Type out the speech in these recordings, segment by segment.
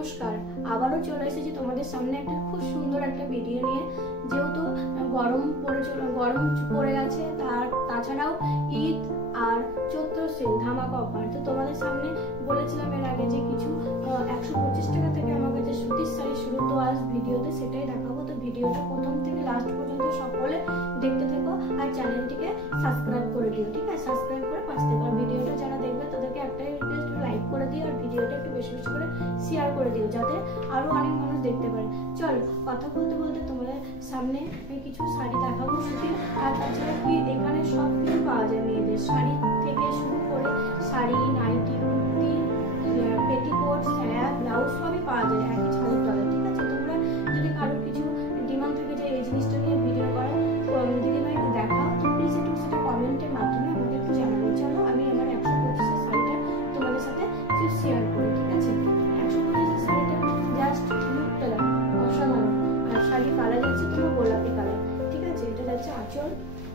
নমস্কার, আবারও চলে এসেছি তোমাদের সামনে একটা খুব সুন্দর একটা ভিডিও নিয়ে। যেহেতু গরম পড়ে গেছে, তাছাড়াও ঈদ আর চৈত্র সেল ধামাকা অফার। তো তোমাদের সামনে বলেছিলাম এর আগে যে কিছু 125 টাকা থেকে আমার কাছে সুতির শাড়ি শুরু তো আজ ভিডিওতে সেটাই দেখাবো। তো ভিডিওটা প্রথম থেকে লাস্ট পর্যন্ত সকলে দেখতে থেকো আর চ্যানেলটিকে সাবস্ক্রাইব করে দিও, ঠিক আছে? সাবস্ক্রাইব করে পাশে থেকো। আর ভিডিওটা যারা দেখবে তাদেরকে একটাই রিকোয়েস্ট, লাইক করে দিও আর ভিডিওটা একটু বেশি বেশি করে শেয়ার করে দিও যাতে আরো অনেক মানুষ দেখতে পারে। চলো, কথা বলতে বলতে তোমাদের সামনে কিছু শাড়ি দেখাবো সুতির। আর তাছাড়া কি এখানে সব কিছু পাওয়া যায়, মেয়েদের শাড়ি থেকে শুরু করে শাড়ি, নাইটি, কুর্তি, পেটিকোট, সায়া, ব্লাউজ সবই পাওয়া যায় একই ছাদের তলায়, ঠিক আছে? তোমরা যদি কারো কিছু ডিমান্ড থাকে যে এই জিনিসটা নিয়ে ভিডিও করো, দিদিভাই দেখাও, তো প্লিজ একটু সেটা কমেন্টের মাধ্যমে আমাকে একটু জানাবে। চলো, আমি আমার 125 শাড়িটা তোমাদের সাথে শেয়ার করি, ঠিক আছে? 125 শাড়িটা জাস্ট লুকটা দাও, অসাধারণ। আর শাড়ি কালার যাচ্ছে তোমার গোলাপি কালার, ঠিক আছে? এটা যাচ্ছে আঁচল,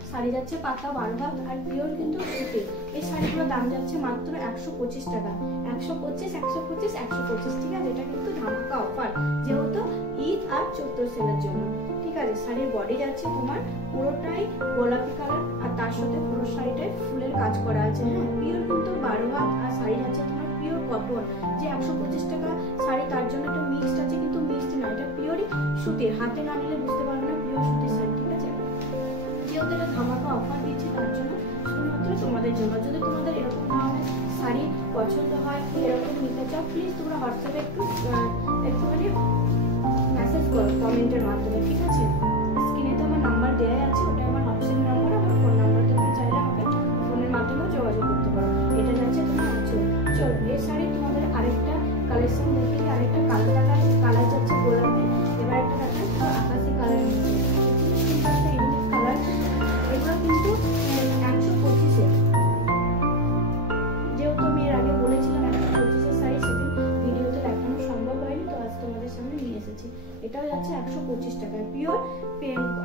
শাড়ি যাচ্ছে পাতা 12 হাত আর পিওর কিন্তু সুতি। এই শাড়িগুলোর দাম যাচ্ছে মাত্র 125 টাকা। 125, 125, 125, ঠিক আছে? এটা কিন্তু ধামাকা অফার যেহেতু ঈদ আর চৈত্র সেলের জন্য, ঠিক আছে? শাড়ির বডি যাচ্ছে তোমার পুরোটাই গোলাপি কালার আর তার সাথে পুরো শাড়িটায় ফুলের কাজ করা আছে। হ্যাঁ, পিওর কিন্তু 12 হাত আর শাড়ি যাচ্ছে তোমার পিওর কটন। যে 125 টাকা শাড়ি তার জন্য একটা মিক্সড আছে, কিন্তু মিক্সড না, এটা পিওরই সুতির। হাতে না নিলে বুঝতে পারবে না পিওর সুতির শাড়ি, ঠিক আছে? যেহেতু এটা ধামাকা অফার দিচ্ছি তার জন্য শুধুমাত্র তোমাদের জন্য। যদি তোমাদের এরকম ধরনের শাড়ি পছন্দ হয়, এরকম নিতে চাও, প্লিজ তোমরা হোয়াটসঅ্যাপে একটুখানি মেসেজ করো কমেন্টের মাধ্যমে, ঠিক আছে? স্ক্রিনে তো আমার নাম্বার দেওয়া আছে, ওটা আমার হোয়াটসঅ্যাপ নাম্বার, আমার ফোন নাম্বার। তোমরা চাইলে আমাকে ফোনের মাধ্যমেও যোগাযোগ করতে পারো। এটা যাচ্ছে তোমার আঁচল। চলো, এই শাড়ি তোমাদের আরেকটা কালেকশন দেখি, আরেকটা কালার যাচ্ছে গোলাপি। এবার একটা দেখায় আকাশি কালারের মধ্যে কালার। এগুলো কিন্তু 125-এ, যেহেতু আমি এর আগে বলেছিলাম 125-এর শাড়ি, সেদিন ভিডিওতে দেখানো সম্ভব হয়নি, তো আজ তোমাদের সামনে নিয়ে এসেছি। এটাও যাচ্ছে 125 টাকায়, পিওর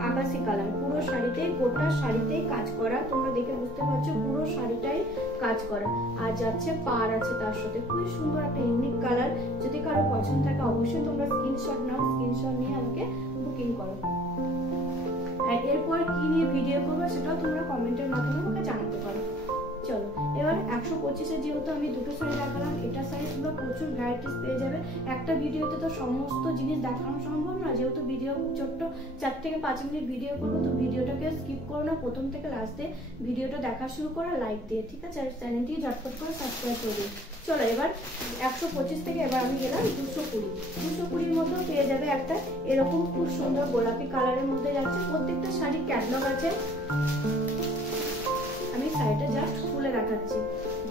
আকাশি কালার। পুরো শাড়িতে, গোটা শাড়িতেই কাজ করা, তোমরা দেখে বুঝতে পারছো পুরো শাড়িটাই কাজ করা। আর যাচ্ছে পার আছে তার সাথে, খুবই সুন্দর একটা ইউনিক কালার। যদি কারো পছন্দ থাকে অবশ্যই তোমরা স্ক্রিনশট নাও, স্ক্রিনশট নিয়ে আমাকে বুকিং করো। আর এরপর কি নিয়ে ভিডিও করবো সেটাও তোমরা কমেন্টের মাধ্যমে আমাকে জানাতে পারো। চলো, এবার 125-এ যেহেতু আমি দুটো শাড়ি দেখালাম, এটা শাড়ি তোমরা প্রচুর ভ্যারাইটিস পেয়ে যাবে। একটা ভিডিওতে তো সমস্ত জিনিস দেখানো সম্ভব না, যেহেতু ভিডিও ছোট্ট 4 থেকে 5 মিনিট ভিডিও করবো, তো ভিডিওটাকে স্কিপ করো না, প্রথম থেকে লাস্টে ভিডিওটা দেখা শুরু করো লাইক দিয়ে, ঠিক আছে? আর চ্যানেলটি ঝটপট করে সাবস্ক্রাইব করে দিও। চলো, এবার 125 থেকে এবার আমি গেলাম 220। 220-র মধ্যেও পেয়ে যাবে একটা এরকম খুব সুন্দর গোলাপি কালারের মধ্যে যাচ্ছে। প্রত্যেকটা শাড়ির ক্যাটালগ আছে, আমি শাড়িটা জাস্ট খুলে দেখাচ্ছি।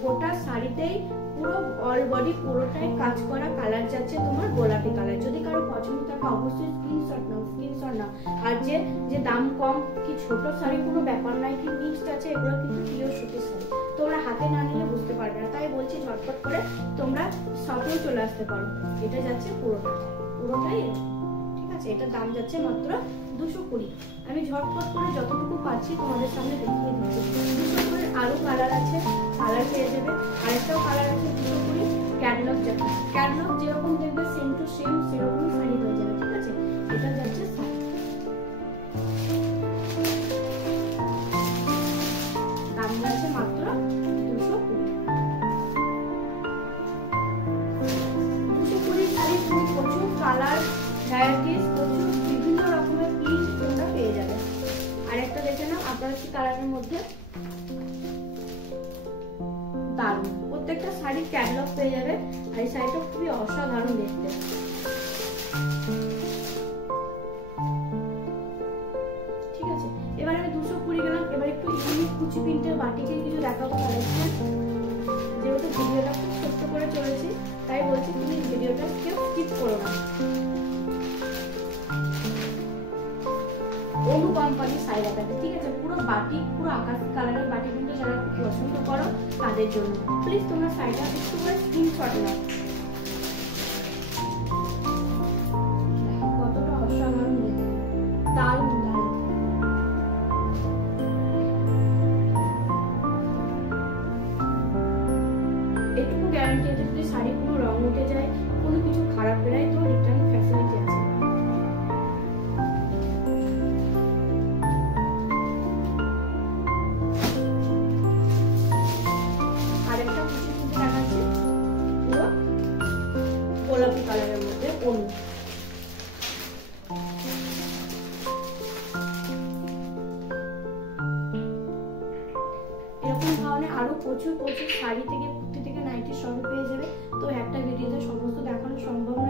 গোটা শাড়িতেই পুরো অল বডি পুরোটাই কাজ করা, কালার যাচ্ছে তোমার গোলাপি কালার। যদি কারো পছন্দ থাকে অবশ্যই স্ক্রিনশট নাও, স্ক্রিনশট নাও। আর যে দাম কম কি ছোট শাড়ি কোনো ব্যাপার নাই, কি মিক্সড আছে, এগুলো কিন্তু পিওর সুতির শাড়ি। তোমরা হাতে না নিলে বুঝতে পারবে না, তাই বলছি ঝটপট করে তোমরা শপেও চলে আসতে পারো। এটা যাচ্ছে পুরোটাই, ঠিক আছে? এটার দাম যাচ্ছে মাত্র 220। আমি ঝটপট করে যতটুকু পাচ্ছি তোমাদের সামনে দেখিয়ে দিচ্ছি। 220 আরো কালার আছে, কালার পেয়ে যাবে। আরেকটাও কালার আছে 220। ক্যাটালগ যাবে, ক্যাটালগ যেরকম দেখবে সেম টু সেম সেরকমই শাড়ি হয়ে যাবে, ঠিক আছে? এটা যাচ্ছে দাম যাচ্ছে মাত্র 220। 220 শাড়ি তুমি প্রচুর কালার ভ্যারাইটিস, প্রচুর বিভিন্ন রকমের পিচ তোমরা পেয়ে যাবে। আরেকটা দেখে নাও আকাশি কালারের মধ্যে, দারুণ। প্রত্যেকটা শাড়ির ক্যাটালগ পেয়ে যাবে। আর এই শাড়িটা খুবই অসাধারণ দেখতে, ঠিক আছে? এবার আমি 220 গেলাম। এবার একটু ইউনিক কুচি প্রিন্টের বাটিকে কিছু দেখাবো কালেকশন। যেহেতু ভিডিওটা খুব ছোট্ট করে চলেছি, তাই বলছি তুমি ভিডিওটা কেউ স্কিপ করো না। অনু কোম্পানির শাড়ি দেখাবে, ঠিক আছে? পুরো বাটি, পুরো আকাশি কালারের বাটি, কিন্তু যারা খুব পছন্দ করো তাদের জন্য প্লিজ তোমরা শাড়িটা একটু করে স্ক্রিনশট নাও। কতটা অসাধারণ দেখতে, দারুণ দারুণ। এটুকু গ্যারান্টি আছে, যদি শাড়ি কোনো রং উঠে যায়, কোনো কিছু খারাপ প্রচুর প্রচুর শাড়ি থেকে কুর্তি থেকে নাইটি সবই পেয়ে যাবে। তো একটা ভিডিওতে সমস্ত দেখানো সম্ভব নয়।